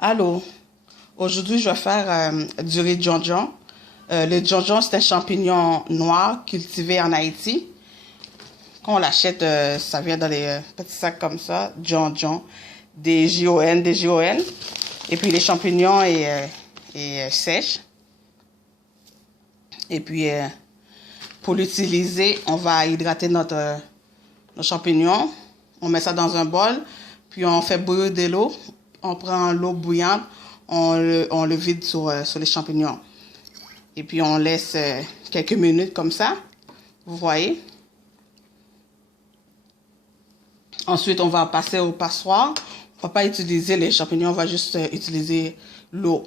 Allô, aujourd'hui je vais faire du riz djonjon. Le djonjon, c'est un champignon noir cultivé en Haïti. Quand on l'achète, ça vient dans les petits sacs comme ça, djonjon, D-J-O-N, D-J-O-N. Et puis les champignons est sèche. Et puis pour l'utiliser, on va hydrater nos champignons. On met ça dans un bol, puis on fait bouillir de l'eau. On prend l'eau bouillante, on le vide sur les champignons. Et puis on laisse quelques minutes comme ça, vous voyez. Ensuite, on va passer au passoire. On va pas utiliser les champignons, on va juste utiliser l'eau.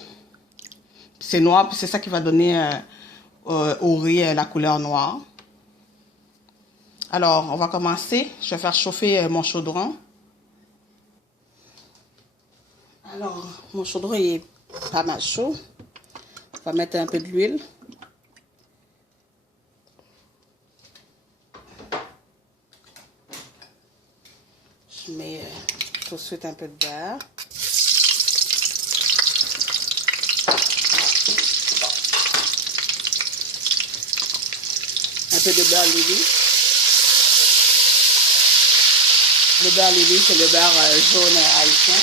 C'est noir, puis c'est ça qui va donner au riz la couleur noire. Alors, on va commencer. Je vais faire chauffer mon chaudron. Alors, mon chaudron est pas mal chaud. On va mettre un peu d'huile. Je mets tout de suite un peu de beurre. Un peu de beurre Lily. Le beurre Lily, c'est le beurre jaune haïtien.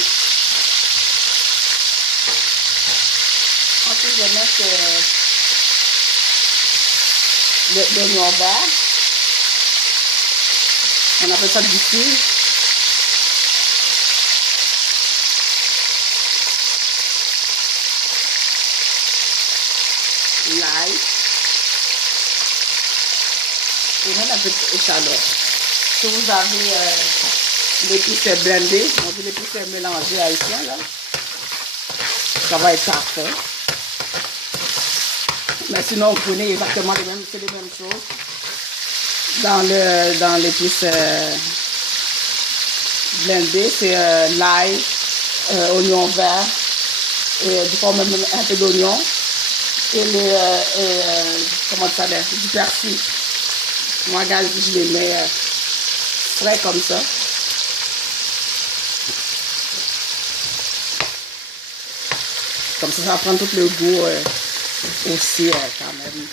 Ensuite, je vais mettre l'oignon vert. On appelle ça du fil. L'ail. Et même un peu d'échalote. Si vous avez l'épice blendée, on dit l'épice mélangée haïtien, là, ça va être parfait. Mais sinon, vous prenez exactement les mêmes choses. Dans l'épice blendée, c'est l'ail, oignon vert, et du coup, même un peu d'oignon, et comment ça s'appelle, du persil. Moi, regarde, je les mets frais comme ça. Comme ça va prendre tout le goût aussi quand même.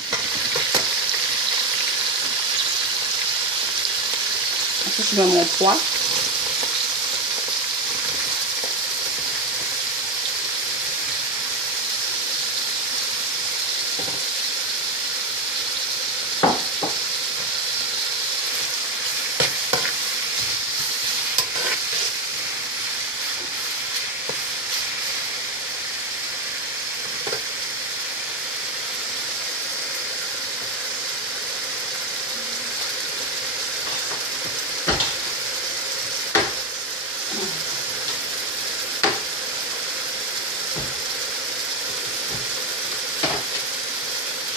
Ensuite, je mets mon pois.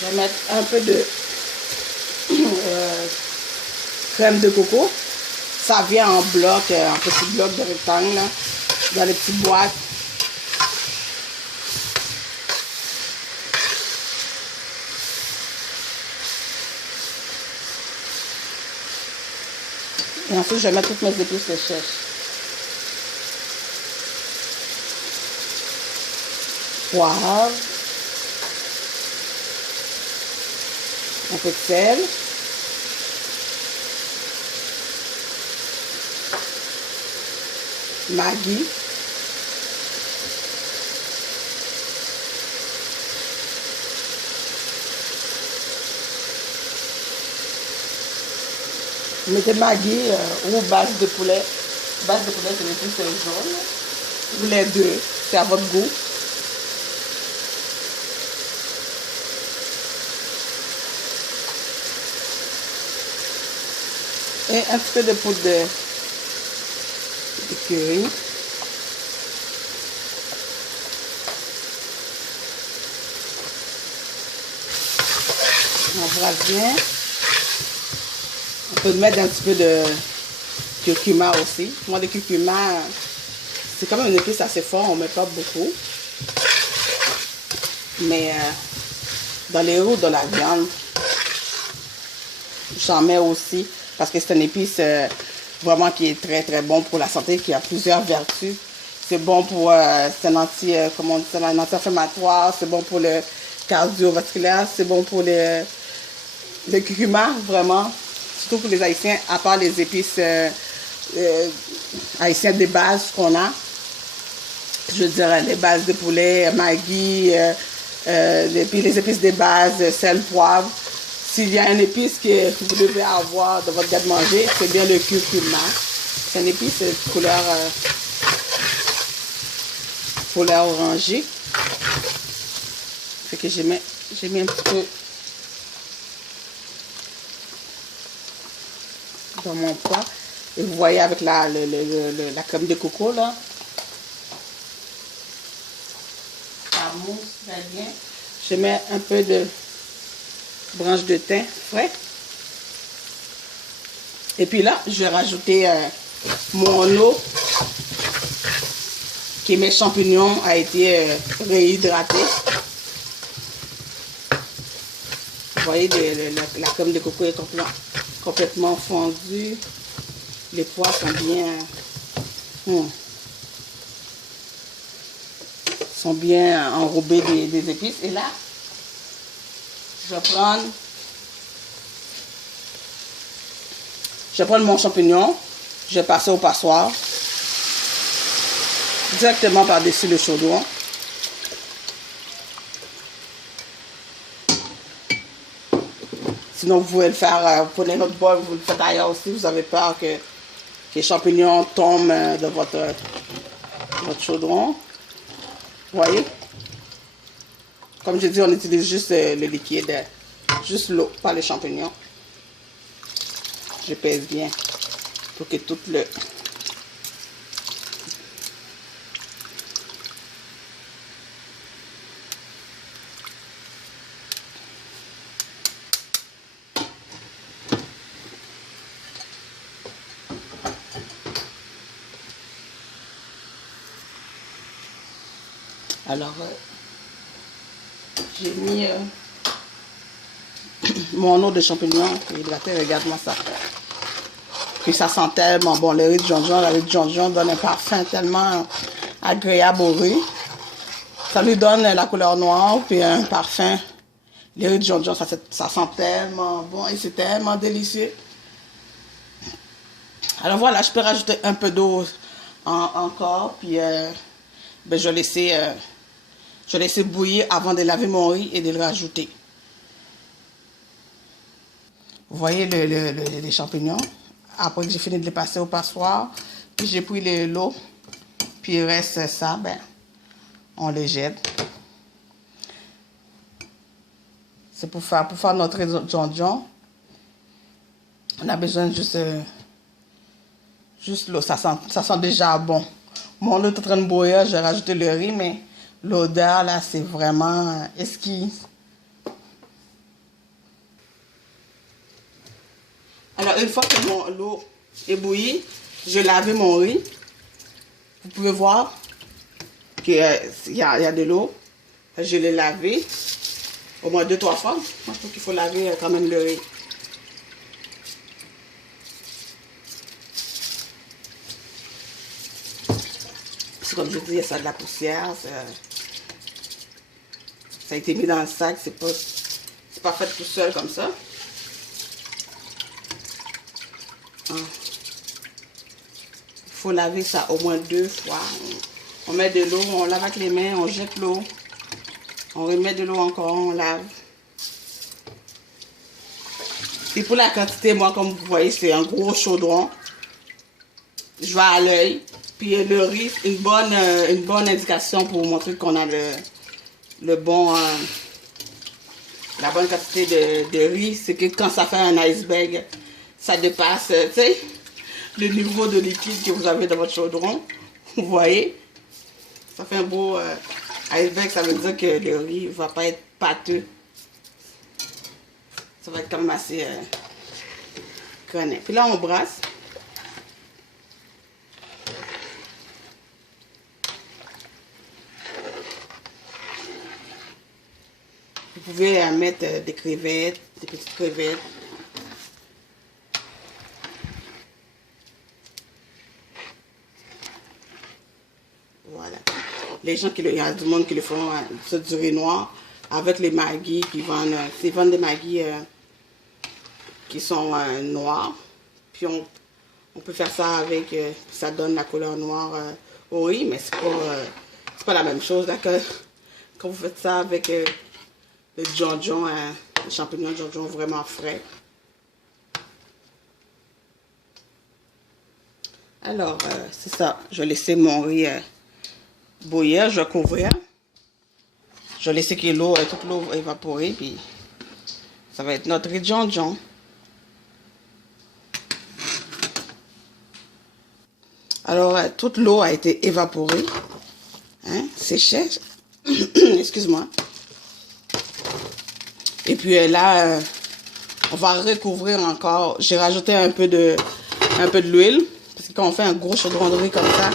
Je vais mettre un peu de crème de coco. Ça vient en bloc, en petits blocs de rectangle, là, dans les petites boîtes. Et ensuite, je vais mettre toutes mes épices sèches. Poivre. Un peu de sel. Maggi. Vous mettez Maggi ou base de poulet. Base de poulet, c'est le plus jaune. Ou les deux, c'est à votre goût. Et un petit peu de poudre de curry. On brasse bien. On peut mettre un petit peu de curcuma aussi. Moi, le curcuma, c'est quand même une épice assez fort, on ne met pas beaucoup. Mais dans les roux, dans la viande, j'en mets aussi. Parce que c'est une épice vraiment qui est très très bon pour la santé, qui a plusieurs vertus. C'est bon pour, c'est un comment on dit ça, un anti-inflammatoire, c'est bon pour le cardiovasculaire, c'est bon pour le curcuma, vraiment. Surtout pour les Haïtiens, à part les épices haïtiennes des bases qu'on a. Je veux dire, les bases de poulet, Maggi, puis les épices des bases, sel, poivre. S'il y a une épice que vous devez avoir dans votre garde-manger, c'est bien le curcuma. C'est une épice de couleur orangée. Fait que j'ai mis un petit peu dans mon poids. Et vous voyez avec la crème de coco, là. Ça mousse très bien. Je mets un peu de branche de thym frais. Et puis là, je vais rajouter mon eau, qui mes champignons a été réhydraté. Vous voyez, la crème de coco est complètement fondue. Les pois sont bien enrobés des épices. Et là, je vais prendre mon champignon, je vais passer au passoire, directement par-dessus le chaudron. Sinon, vous pouvez le faire, vous prenez notre bol, vous le faites ailleurs aussi. Vous avez peur que les champignons tombent de votre chaudron. Vous voyez? Comme je dis, on utilise juste le liquide, juste l'eau, pas les champignons. Je pèse bien pour que tout le... Alors, j'ai mis mon eau de champignons hydraté. Regarde-moi ça. Puis ça sent tellement bon. Le riz de jonjon, la riz de jonjon donne un parfum tellement agréable au riz. Ça lui donne la couleur noire, puis un parfum. Le riz de jonjon, ça sent tellement bon et c'est tellement délicieux. Alors voilà, je peux rajouter un peu d'eau encore, puis ben, je vais laisser bouillir avant de laver mon riz et de le rajouter. Vous voyez les champignons. Après que j'ai fini de les passer au passoire, puis j'ai pris l'eau, puis il reste ça, ben, on les jette. C'est pour faire notre jonjon. On a besoin juste l'eau. Ça sent déjà bon. Mon eau est en train de bouillir, j'ai rajouté le riz, mais l'odeur là, c'est vraiment exquis. Alors, une fois que l'eau est bouillie, je lave mon riz. Vous pouvez voir qu'il y a de l'eau. Je l'ai lavé au moins 2-3 fois. Moi, je trouve qu'il faut laver quand même le riz. Parce que comme je dis, il y a ça de la poussière. Ça a été mis dans le sac. C'est pas fait tout seul comme ça. Il faut laver ça au moins 2 fois. On met de l'eau, on lave avec les mains, on jette l'eau. On remet de l'eau encore, on lave. Et pour la quantité, moi, comme vous voyez, c'est un gros chaudron. Je vais à l'œil. Puis le riz, une bonne indication pour vous montrer qu'on a la bonne quantité de riz. C'est que quand ça fait un iceberg, ça dépasse, tu sais, le niveau de liquide que vous avez dans votre chaudron. Vous voyez? Ça fait un beau iceberg, ça veut dire que le riz ne va pas être pâteux. Ça va être quand même assez grenat. Puis là, on brasse. Vous pouvez mettre des crevettes, des petites crevettes. les gens il y a du monde qui le font, du riz noir, avec les Maggi qui vendent, ils vendent des Maggi qui sont noirs. Puis on peut faire ça avec, ça donne la couleur noire au riz, mais c'est pas la même chose. Là, quand vous faites ça avec le jonjon, les champignons de jonjon vraiment frais. Alors, c'est ça. Je vais laisser mon riz bouillir. Je vais couvrir. Je vais laisser que l'eau, toute l'eau évaporer. Puis, ça va être notre riz de jonjon. Alors, toute l'eau a été évaporée. Hein, séchée. Excuse-moi. Et puis là, on va recouvrir encore. J'ai rajouté un peu de l'huile. Parce que quand on fait un gros chaudron de riz comme ça,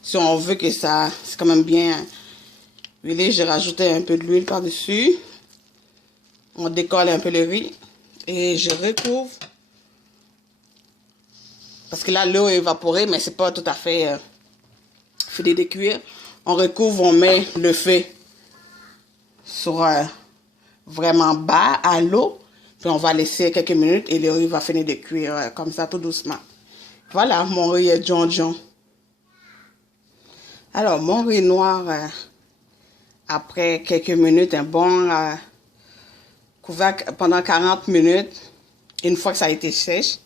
si on veut que ça, c'est quand même bien huilé, j'ai rajouté un peu de l'huile par-dessus. On décolle un peu le riz. Et je recouvre. Parce que là, l'eau est évaporée, mais c'est pas tout à fait fini de cuire. On recouvre, on met le feu sur vraiment bas à l'eau. Puis on va laisser quelques minutes et le riz va finir de cuire comme ça, tout doucement. Voilà, mon riz est jonjon. Alors, mon riz noir, après quelques minutes, un bon couvert pendant 40 minutes, une fois que ça a été sèche,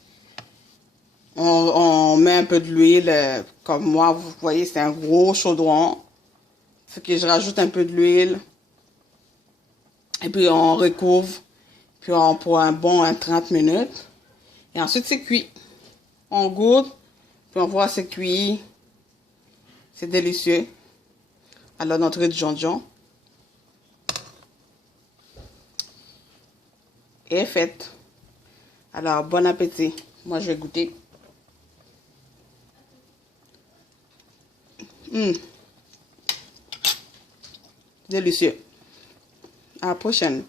on met un peu de l'huile, comme moi, vous voyez, c'est un gros chaudron. Fait que je rajoute un peu de l'huile. Et puis on recouvre. Puis on pour un bon 30 minutes. Et ensuite c'est cuit. On goûte. Puis on voit c'est cuit. C'est délicieux. Alors notre riz de jonjon est fait. Alors bon appétit. Moi je vais goûter. Délicieux. À la prochaine.